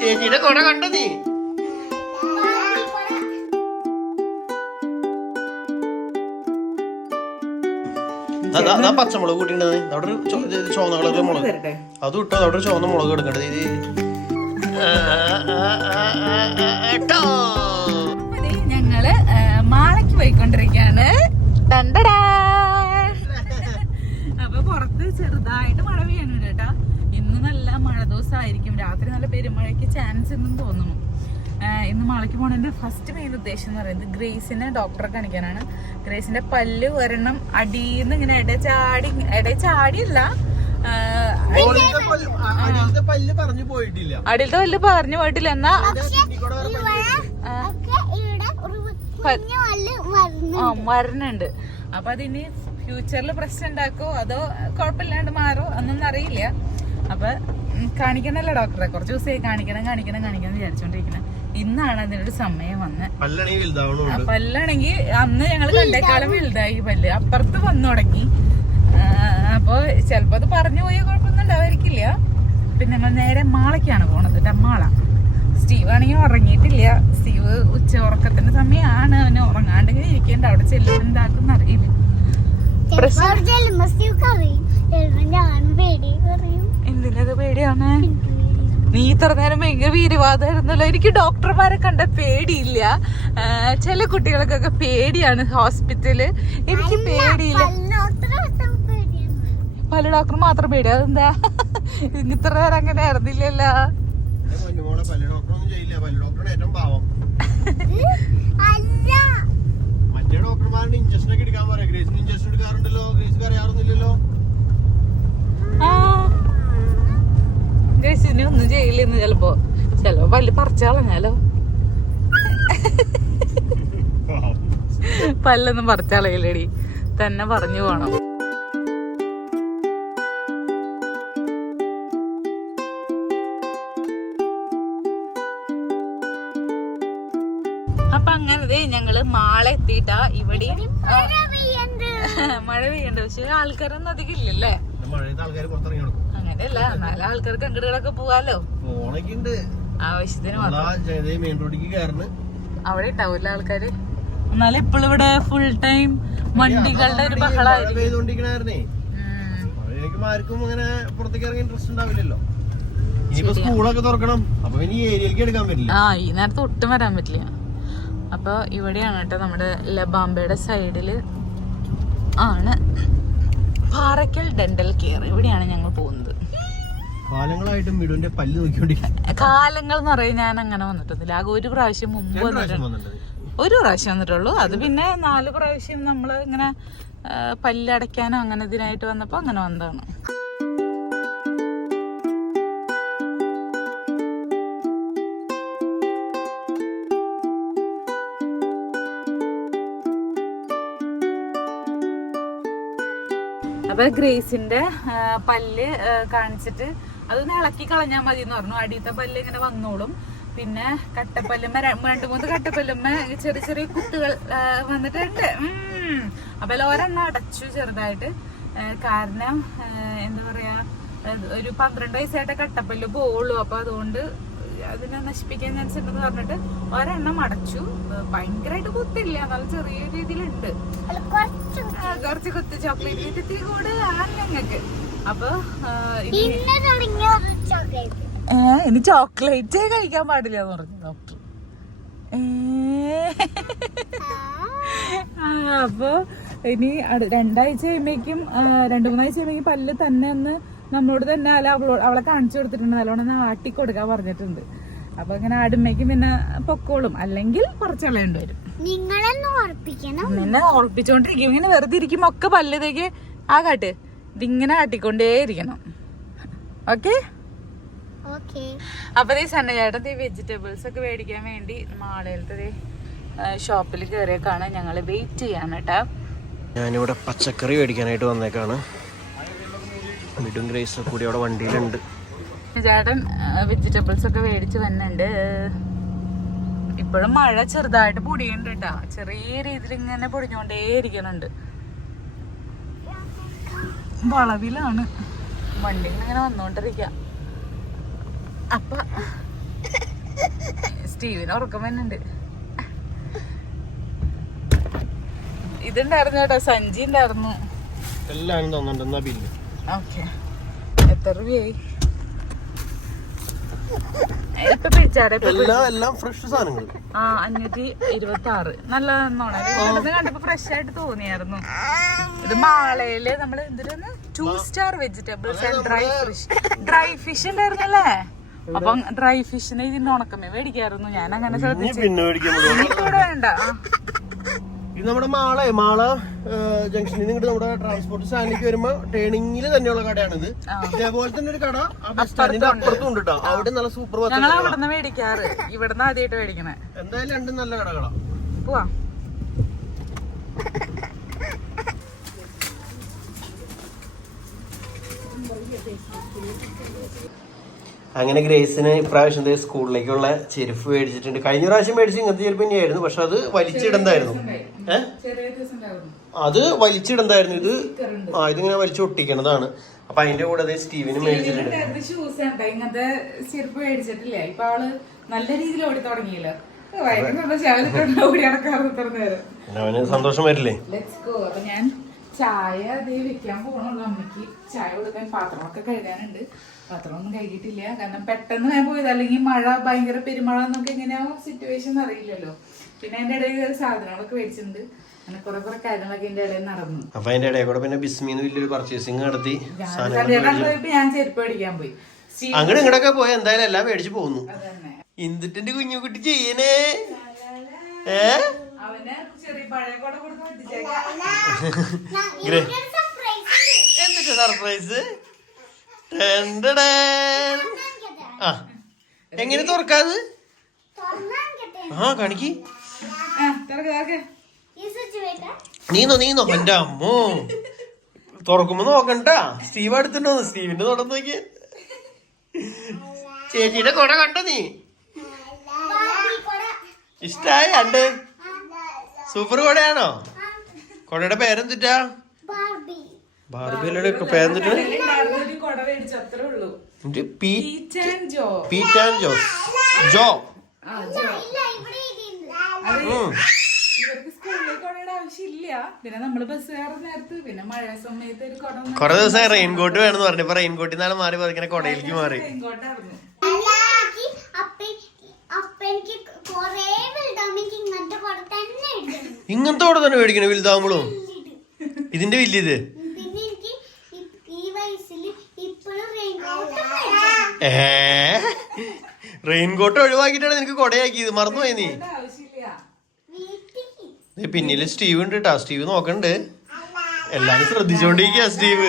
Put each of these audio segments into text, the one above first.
ചേച്ചിയുടെ കൊട കണ്ടോ നീ? പച്ചമുളക് കൂട്ടിണ്ടത് അവിടെ ഒരു ചുവന്ന കളർ മുളക് അത് ഇട്ടോ. അവിടെ ഒരു ചുവന്ന മുളക് എടുക്കണ്ടത് ഇത്. ഞങ്ങള് മാളയ്ക്ക് പോയിക്കൊണ്ടിരിക്കാണ്. അപ്പൊ പുറത്ത് ചെറുതായിട്ട് മഴ പെയ്യാനുണ്ട് കേട്ടാ. ഇന്ന് നല്ല മഴ ദിവസമായിരിക്കും. രാത്രി നല്ല പെരുമഴയ്ക്ക് ചാൻസ് ഉണ്ടെന്ന് തോന്നുന്നു. ഇന്ന് മാളയ്ക്ക് പോണതിന്റെ ഫസ്റ്റ് മെയിൻ ഉദ്ദേശം എന്ന് പറയുന്നത് ഗ്രേസിനെ ഡോക്ടറെ കാണിക്കാനാണ്. ഗ്രേസിന്റെ പല്ല് ഒരെണ്ണം അടിയിന്ന് ഇങ്ങനെ ഇടച്ചാടിയല്ല, അടിയിലത്തെ പല്ല് പറഞ്ഞു പോയിട്ടില്ല. എന്നാ മരണുണ്ട്. അപ്പൊ അതിന് ഫ്യൂച്ചറിൽ പ്രശ്നം ഉണ്ടാക്കോ അതോ കുഴപ്പമില്ലാണ്ട് മാറോ എന്നൊന്നും അറിയില്ല. അപ്പൊ കാണിക്കണല്ലോ ഡോക്ടറെ. കുറച്ച് ദിവസമായി കാണിക്കണം വിചാരിച്ചോണ്ടിരിക്കണം. ഇന്നാണ് അതിനൊരു സമയം വന്നത്. പല്ലാണെങ്കിൽ അന്ന് ഞങ്ങൾ കണ്ടേക്കാലം വലുതായി പല്ല്. അപ്പുറത്ത് വന്നു തുടങ്ങി. അപ്പൊ ചിലപ്പോ അത് പറഞ്ഞു പോയ കുഴപ്പമൊന്നും ഉണ്ടാവായിരിക്കില്ല. പിന്നെ ഞങ്ങൾ നേരെ മാളയ്ക്കാണ് പോണത്. മാള. സ്റ്റീവ് ആണെങ്കിൽ ഉറങ്ങിയിട്ടില്ല. സ്റ്റീവ് ഉച്ച ഉറക്കത്തിന്റെ സമയമാണ്. അവന് ഉറങ്ങാണ്ടെങ്കിൽ ഇരിക്കേണ്ട. അവിടെ ചെല്ലുമ്പോൾ എന്താക്കുന്ന അറിയില്ല. എന്തിനൊക്കെ പേടിയാണ്? നീ ഇത്ര നേരം ഭയങ്കര വീരവാദമായിരുന്നല്ലോ. എനിക്ക് ഡോക്ടർമാരെ കണ്ട പേടിയില്ല. ചില കുട്ടികൾക്കൊക്കെ പേടിയാണ് ഹോസ്പിറ്റല്. എനിക്ക് പേടിയില്ല. പല ഡോക്ടർ മാത്രം പേടി. അതെന്താ ഇത്ര നേരം അങ്ങനെ ആയിരുന്നില്ലല്ലോ. ഗ്രേസിനെ ഒന്നും ചെയ്യില്ലെന്ന് ചിലപ്പോ പല്ല് പറിച്ചു കളഞ്ഞാലോ. പല്ലൊന്നും പറിച്ചു കളയില്ലടി, തന്നെ പറഞ്ഞു പോണം. അപ്പൊ അങ്ങനെ ഞങ്ങള് മാള എത്തിയിട്ടാ. ഇവിടെ മഴ പെയ്യണ്ട്. പക്ഷെ ആൾക്കാരൊന്നും അധികം ഇല്ലല്ലേ. അങ്ങനെയല്ല, നല്ല ആൾക്കാർക്ക് അങ്ങോട്ടുകളൊക്കെ പോവാലോ. ആവശ്യത്തിന് അവിടെ ഉണ്ടാവൂല ആൾക്കാര്. എന്നാലും ഇപ്പോഴും ഇവിടെ ഫുൾ ടൈം വണ്ടികളുടെ ഒരു ബഹളായിരിക്കും. ഈ നേരത്തെ ഒട്ടും വരാൻ പറ്റില്ല. അപ്പൊ ഇവിടെയാണ് കേട്ടോ നമ്മുടെ ലബാമ്പയുടെ സൈഡില് ആണ് പാറയ്ക്കൽ ഡെന്റൽ കെയർ. ഇവിടെയാണ് ഞങ്ങൾ പോകുന്നത്. കാലങ്ങൾ എന്ന് പറയും ഞാൻ അങ്ങനെ വന്നിട്ടൊന്നുമില്ല. ആകെ ഒരു പ്രാവശ്യം മുമ്പ് ഒരു പ്രാവശ്യം വന്നിട്ടുള്ളൂ. അത് പിന്നെ 4 പ്രാവശ്യം നമ്മള് ഇങ്ങനെ പല്ലടയ്ക്കാനോ അങ്ങനെ ഇതിനായിട്ട് വന്നപ്പോ അങ്ങനെ വന്നതാണ്. അപ്പൊ ഗ്രേസിന്റെ പല്ല് കാണിച്ചിട്ട് അതൊന്ന് ഇളക്കി കളഞ്ഞാൽ മതി എന്ന് പറഞ്ഞു. അടിയത്തെ പല്ല് ഇങ്ങനെ വന്നോളും. പിന്നെ കട്ടപ്പല്ലുമ്മ 2-3 കട്ടപ്പല്ലുമ്മ ചെറിയ ചെറിയ കുത്തുകൾ വന്നിട്ടുണ്ട്. അപ്പൊ ഒരെണ്ണം അടച്ചു ചെറുതായിട്ട്. കാരണം എന്താ പറയാ, ഒരു 12 വയസ്സായിട്ട് കട്ടപ്പല്ല് പോവുള്ളൂ. അപ്പൊ അതുകൊണ്ട് അതിനെ നശിപ്പിക്കാൻ ചാൻസ് ഉണ്ടെന്ന് പറഞ്ഞിട്ട് ഒരെണ്ണം അടച്ചു. ഭയങ്കരമായിട്ട് കുത്തില്ല, നല്ല ചെറിയ രീതിയിലുണ്ട്. കുറച്ച് കുത്ത് ചോക്ലേറ്റ് ഇത്തിരി കൂടെ ആണ് ഞങ്ങൾക്ക്. അപ്പൊ ഇനി ചോക്ലേറ്റ് കഴിക്കാൻ പാടില്ല എന്ന് പറഞ്ഞു ഡോക്ടർ. അപ്പൊ ഇനി 2 ആഴ്ച കഴിയുമ്പോഴേക്കും 2-3 ആഴ്ച കഴിയുമ്പോഴേക്കും പല്ല് തന്നെ ഒന്ന് നമ്മളോട് തന്നെ അവളെ കാണിച്ചു കൊടുത്തിട്ടുണ്ട്. നല്ലോണം ആട്ടി കൊടുക്കാൻ പറഞ്ഞിട്ടുണ്ട്. അപ്പൊ ഇങ്ങനെ ആടുമ്പേക്കും പിന്നെ പൊക്കോളും. അല്ലെങ്കിൽ കുറച്ച് കളയേണ്ടി വരും. നിന്നെ ഉറപ്പിച്ചോണ്ടിരിക്കും. ഇങ്ങനെ വെറുതെ ഇരിക്കുമ്പോ ഒക്കെ പല്ലിതേക്ക് ആ കാട്ട് ഇതിങ്ങനെ കാട്ടിക്കൊണ്ടേ ഇരിക്കണം. ഓക്കെ. അപ്പൊ ഈ സണ്ണ ചേട്ടൻ വെജിറ്റബിൾസ് ഒക്കെ മേടിക്കാൻ വേണ്ടി മാളയിലത്തെ ഷോപ്പിൽ കയറിയേക്കാണ്. ഞങ്ങള് വെയിറ്റ് ചെയ്യാണ് കേട്ടാ. ഞാനിവിടെ പച്ചക്കറി മേടിക്കാനായിട്ട് വന്നേക്കാണ്. മിഡും ഗ്രേസും കൂടി അവിടെ വണ്ടിയിലുണ്ട്. ചേട്ടൻ വെജിറ്റബിൾസ് ഒക്കെ മേടിച്ച് വന്നുണ്ട്. ഇപ്പോഴും മഴ ചെറുതായിട്ട് പൊടിയുണ്ട് കേട്ടാ. ചെറിയ രീതിയിൽ ഇങ്ങനെ പൊടിഞ്ഞോണ്ടേ ഇരിക്കുന്നുണ്ട്. വളവിലാണ് വണ്ടി ഇങ്ങനെ വന്നോണ്ടിരിക്ക. അപ്പൊ സ്റ്റീവിന് ഉറക്കം വരുന്നുണ്ട്. ഇതുണ്ടായിരുന്നു കേട്ടോ, സഞ്ചി ഉണ്ടായിരുന്നു. എല്ലാം തന്നിട്ടുണ്ടെന്നാ ബില്ല്. ഓക്കെ, എത്ര രൂപയായി ഇപ്പൊ പിടിച്ചാടെ? എല്ലാം ഫ്രഷ് സാധനങ്ങൾ. 526. നല്ലതെന്നോണെ കണ്ടപ്പോ ഫ്രഷ് ആയിട്ട് തോന്നിയായിരുന്നു. ഇത് മാളയില് നമ്മള് എന്തിനാണ് 2 star vegetables and dry fish ഉണ്ടായിരുന്നല്ലേ. അപ്പം ഡ്രൈ ഫിഷിന് ഇതിന്റെ ഉണക്കമേ മേടിക്കായിരുന്നു. ഞാൻ അങ്ങനെ ശ്രദ്ധിച്ചു. വേണ്ട, ഇത് നമ്മുടെ മാള ജംഗ്ഷനിൽ നിന്ന് നമ്മുടെ ട്രാൻസ്പോർട്ട് സ്റ്റാൻഡിലേക്ക് വരുമ്പോ ടേണിംഗിൽ തന്നെയുള്ള കടയാണിത്. ഇതേപോലെ തന്നെ ഒരു കട സ്റ്റാൻഡിന്റെ അപ്പുറത്തും ഉണ്ട് കേട്ടോ. അവിടെ നല്ല സൂപ്പർ. ഞങ്ങൾ അവിടെ നിന്ന് മേടിക്കാറ്, ഇവിടുന്ന് ആദ്യമായിട്ട് മേടിക്കണേ. എന്തായാലും രണ്ടും നല്ല കടകളാ. പോവാ. അങ്ങനെ ഗ്രേസിന് ഇപ്രാവശ്യം സ്കൂളിലേക്കുള്ള ചെരുപ്പ് മേടിച്ചിട്ടുണ്ട്. കഴിഞ്ഞ പ്രാവശ്യം മേടിച്ച് ഇങ്ങനത്തെ ചെരുപ്പ് തന്നെയായിരുന്നു, പക്ഷെ അത് വലിച്ചിടണ്ടായിരുന്നു. അത് വലിച്ചിടണ്ടായിരുന്നു. ഇതിങ്ങനെ വലിച്ചു ഒട്ടിക്കണതാണ്. അപ്പൊ അതിന്റെ കൂടെ സ്റ്റീവിന് മേടിച്ചിട്ടുണ്ട്. ഇങ്ങനത്തെ ചെരുപ്പ് മേടിച്ചിട്ടില്ല. ഇപ്പൊ അവള് നല്ല രീതിയിൽ ഓടി തുടങ്ങിയല്ലോ. അവന് സന്തോഷം വരില്ലേ? അപ്പൊ ഞാൻ ചായ അതേ വെക്കാൻ പോകണുള്ളൂ. അമ്മയ്ക്ക് ചായ കൊടുക്കാൻ പാത്രമൊക്കെ കഴുകാനുണ്ട്. പാത്രമൊന്നും കഴുകിയിട്ടില്ല, കാരണം പെട്ടെന്ന് ഞാൻ പോയത്. അല്ലെങ്കിൽ മഴ, ഭയങ്കര പെരുമഴ എന്നൊക്കെ എങ്ങനെയാ സിറ്റുവേഷൻ അറിയില്ലല്ലോ. പിന്നെ അതിന്റെ ഇടയിൽ സാധനങ്ങളൊക്കെ മേടിച്ചിട്ടുണ്ട്. അങ്ങനെ കുറെ കാര്യങ്ങളൊക്കെ എന്റെ ഇടയിൽ നടന്നു. അപ്പൊ അതിന്റെ ഇടയിൽ കൂടെ പിന്നെ ബിസ്മിന്ന് വലിയൊരു പർച്ചേസിങ് നടത്തി. ഞാൻ ചെരുപ്പ് മേടിക്കാൻ പോയി. അങ്ങോട്ട് ഇങ്ങോട്ടൊക്കെ പോയി എന്തായാലും എല്ലാം മേടിച്ചു പോകുന്നു. ഇന്ദിന്റെ കുഞ്ഞുകുട്ടി ചെയ്യണേ. അവന് ചെറിയ പഴയ കൊട കൊടുത്ത് എന്നിട്ട് സർപ്രൈസ്. എങ്ങനെ തുറക്കാത്? കാണിക്ക്. നീന്നോ എന്റെ അമ്മോ. തുറക്കുമ്പോ നോക്കണ്ട. സ്റ്റീവ് അടുത്തുണ്ടോ? സ്റ്റീവിന്റെ തുറന്ന് നോക്കിയ ചേച്ചിയുടെ കൊട കണ്ടോ നീ? ഇഷ്ടായി? അണ്ട് സൂപ്പർ കൊടയാണോ? കൊടയുടെ പേരെന്തിട്ടാ? ബാർബിയുടെ പേരെന്തിട്ട്? Pete and Jose. ജോ. കൊറേ ദിവസം റെയിൻകോട്ട് വേണമെന്ന് പറഞ്ഞപ്പോ റെയിൻകോട്ടിൽ നിന്നാണ് മാറി പതിങ്ങനെ കൊടയിലേക്ക് മാറി. ഇങ്ങനത്തെ കൊട തന്നെ മേടിക്കണേ വലുതാവുമ്പോഴും. ഇതിന്റെ വലിയത് റെയിൻകോട്ട് ഒഴിവാക്കിട്ടാണ് നിനക്ക് കൊടയാക്കിയത്. മറന്നുപോയി നീ. പിന്നില് സ്റ്റീവ് ഉണ്ട് കേട്ടാ. സ്റ്റീവ് നോക്കണ്ട്. എല്ലാരും ശ്രദ്ധിച്ചോണ്ടിരിക്കുക സ്റ്റീവ്.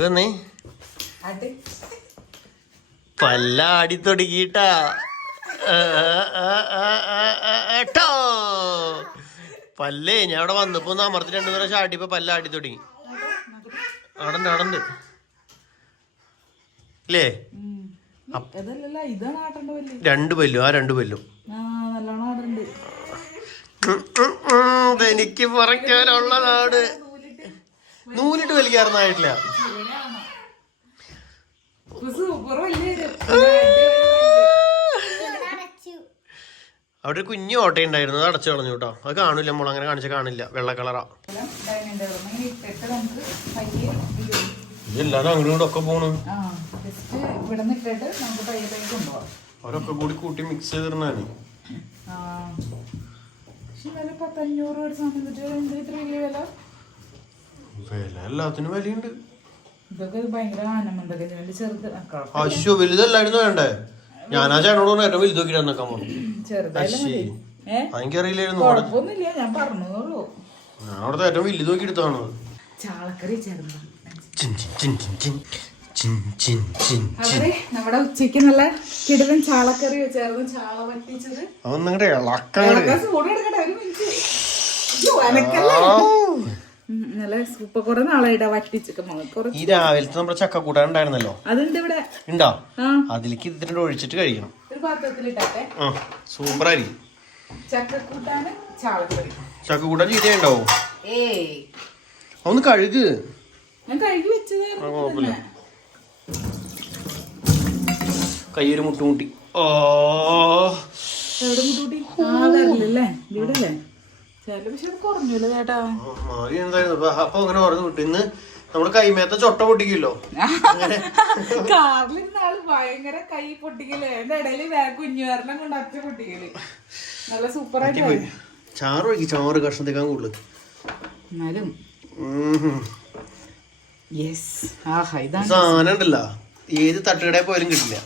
വന്നേ പല്ലാടി തുടങ്ങിട്ടാ. പല്ലേ ഞാൻ അവിടെ വന്നപ്പോ അമർത്തി 2 നേരം ചാട്ടിപ്പോ പല്ലാടി തുടങ്ങി. നടണ്ട് ഇല്ലേ? 2 പല്ലും. ആ 2 പല്ലും എനിക്ക് പറക്കാനുള്ള നാട്. നൂലിട്ട് വലിക്കാറുന്നായിട്ടില്ല. അവിടെ ഒരു കുഞ്ഞു ഓട്ടയുണ്ടായിരുന്നു, അത് അടച്ചു കളഞ്ഞു കേട്ടോ. അത് കാണില്ല, നമ്മൾ അങ്ങനെ കാണിച്ച കാണില്ല. വെള്ള കളറാ. ഇതെല്ലാരും അങ്ങോട്ടും ഒക്കെ പോണു. അവരൊക്കെ കൂടി കൂട്ടി മിക്സ് ചെയ്തിരുന്നാണ്. വില എല്ലാത്തിനും വിലയുണ്ട്. അശ്വ വലുതല്ലായിരുന്നു വേണ്ടേ? ഞാനാ ചേട്ടനോട് പറഞ്ഞു ഏറ്റവും വലുത് നോക്കിട്ട് എന്നൊക്കെ പോണു. എനിക്കറിയില്ലായിരുന്നു. ഞാൻ അവിടുത്തെ ഏറ്റവും വലുത് നോക്കി എടുത്താണ്. നമ്മുടെ ഉച്ചക്ക് നല്ല കിടലൻ ചാളക്കറി വെച്ചായിരുന്നു. ചാള വറ്റിച്ചത്. നല്ല സൂപ്പർ. കുറെ നാളായിട്ടാ വറ്റിച്ചൊക്കെ. ഈ രാവിലത്തെ നമ്മുടെ ചക്കക്കൂട്ടാൻ ഉണ്ടായിരുന്നല്ലോ, അതുണ്ട് ഇവിടെ. ഉണ്ടോ? അതിലേക്ക് ഇതിന്റെ ഒഴിച്ചിട്ട് കഴിക്കണം. ഒരു പാത്രത്തിലിട്ടെ സൂപ്പറായിരിക്കും. ചക്കക്കൂട്ടാന് ചാളക്കറി. ചക്കക്കൂട്ടാൻ ചീത്തയുണ്ടാവോ? ഒന്ന് കഴുക്. ഞാൻ കഴുകി വെച്ചത്. കയ്യൊരു മുട്ടുമുട്ടി. ഓ എവിടെ മുട്ടുകൂട്ടി? ആ വരലല്ലേ ഇവിടെ അല്ലേ ചില പക്ഷെ കുറഞ്ഞല്ലോ ചേട്ടാ. മാറി എന്തായിരുന്നു അപ്പൊ അങ്ങനെ പറഞ്ഞു വിട്ടു. ഇന്ന് നമ്മള് കൈമേത്ത ചൊട്ട പൊട്ടിക്കല്ലോ. കാറിലിരുന്നാള് ഭയങ്കര കൈ പൊട്ടിക്കല്. എന്റെ ഇടയില് കുഞ്ഞുകാരനെ കൊണ്ട് അച്ഛ പൊട്ടിക്കല്. നല്ല സൂപ്പറായിട്ട് ചാറ് വയ്ക്കും. ചാറ് കഷ്ണത്തേക്കാൻ കൂടുതൽ എന്നാലും സാധനം ഉണ്ടല്ലോ ഏത് തട്ടുകടയിൽ പോയാലും കിട്ടില്ല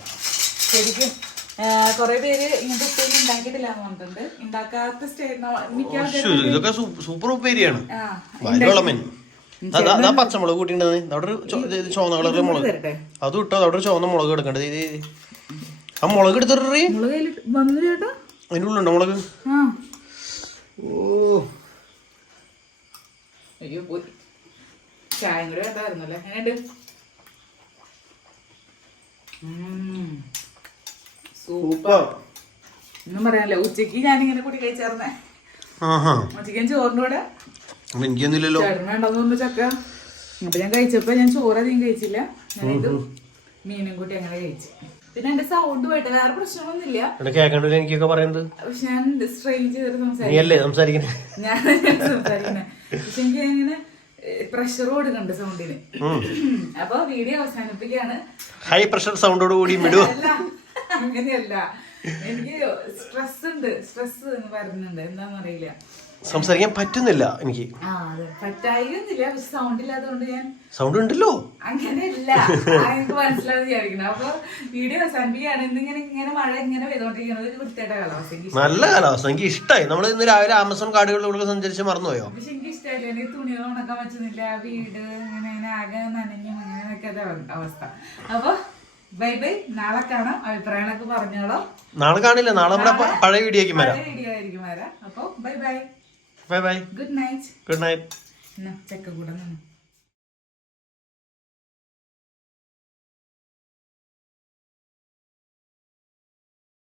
ശരിക്കും. കൊറേ പേര് ഇങ്ങനത്തെ ഉപ്പേരി ഉണ്ടാക്കിയിട്ടില്ല എന്ന് പറഞ്ഞിട്ടുണ്ട്. ഉണ്ടാക്കാത്ത ഇതൊക്കെ സൂപ്പർ ഉപ്പേരിയാണ്. വയലുള്ളമൻ അതാ പച്ചമുളക് കൂട്ടിണ്ടത്. അവിടെ ഒരു ചുവന്ന കളറിലെ മുളക് അത് ഇട്ടോ. അവിടെ ഒരു ചുവന്ന മുളക് എടുക്കണ്ടത്. ആ മുളക് എടുത്തിട്ടേ അതിൻ്റെ ഉള്ളുണ്ടോ മുളക്? ഓ അയ്യോ പോയി. ചായം കൂടെ വേണ്ടായിരുന്നല്ലേ. എങ്ങനെയുണ്ട്? സൂപ്പർ. ഒന്നും പറയാനല്ലോ. ഉച്ചക്ക് ഞാനിങ്ങനെ കൂടി കഴിച്ചായിരുന്നേ. ഉച്ചയ്ക്ക് ചോറിന്റെ കൂടെ എനിക്കൊന്നുമില്ലല്ലോ. ചേട്ടൻ വേണ്ടെന്ന് പറഞ്ഞു ചക്ക. അപ്പൊ ഞാൻ കഴിച്ചപ്പോ ഞാൻ ചോറ് അധികം കഴിച്ചില്ല. ഞാൻ ഇത് മീനും കൂട്ടി അങ്ങനെ കഴിച്ചു. പിന്നെ എന്റെ സൗണ്ട് പോയിട്ട് വേറെ പ്രശ്നമൊന്നുമില്ല. എനിക്കൊക്കെ പറയുന്നത് പക്ഷെ ഞാൻ സ്ട്രെയിൻ ചെയ്തിട്ട് സംസാരിക്കുന്നത്. ഞാൻ സംസാരിക്കുന്നത് പക്ഷെ എനിക്ക് ഇങ്ങനെ പ്രഷർ കൊടുക്കണ്ട് സൗണ്ടിന്. അപ്പൊ വീഡിയോ അവസാനിപ്പിക്കുകയാണ്. ഹൈ പ്രഷർ സൗണ്ടോട് കൂടി വിടുവോ? അങ്ങനെയല്ല, എനിക്ക് സ്ട്രെസ് ഉണ്ട്. സ്ട്രെസ് എന്ന് പറയുന്നുണ്ട്. എന്താന്നറിയില്ല, സംസാരിക്കാൻ പറ്റുന്നില്ല എനിക്ക്. പറ്റായില്ല. പക്ഷെ സൗണ്ട് ഇല്ലാത്തതുകൊണ്ട് ഞാൻ സൗണ്ട് ഉണ്ടല്ലോ. അങ്ങനെയല്ല, എനിക്ക് മനസ്സിലാവും വിചാരിക്കണം. അപ്പൊ വീഡിയോ അവസാനിപ്പിക്കുകയാണ്. ഇങ്ങനെ മഴ ഇങ്ങനെ പെയ്തോണ്ടിരിക്കുന്നത് ഒരു വൃത്തിയായിട്ട കാലാവസ്ഥ. നല്ല കാലാവസ്ഥ. എനിക്ക് ഇഷ്ടമായി. നമ്മൾ ഇന്ന് രാവിലെ ആമസോൺ കാടുകളിലൂടെ സഞ്ചരിച്ച് മറന്നുപോയോ? പക്ഷെ എനിക്ക് ഇഷ്ടമായില്ല. എനിക്ക് തുണികൾ ഉണക്കാൻ പറ്റുന്നില്ല. വീട് ഇങ്ങനെ ആകെ നനഞ്ഞും അങ്ങനെയൊക്കെ അവസ്ഥ. അപ്പൊ ബൈ ബൈ. നാളെ കാണാം. അഭിപ്രായങ്ങളൊക്കെ പറഞ്ഞോളൂ. നാളെ കാണില്ല. നാളെ നമ്മുടെ പഴയ വീഡിയോ ആയിരിക്കും വരാം. അപ്പൊ bye bye. Bye bye. Good night. Good night. ചക്ക കൂടെ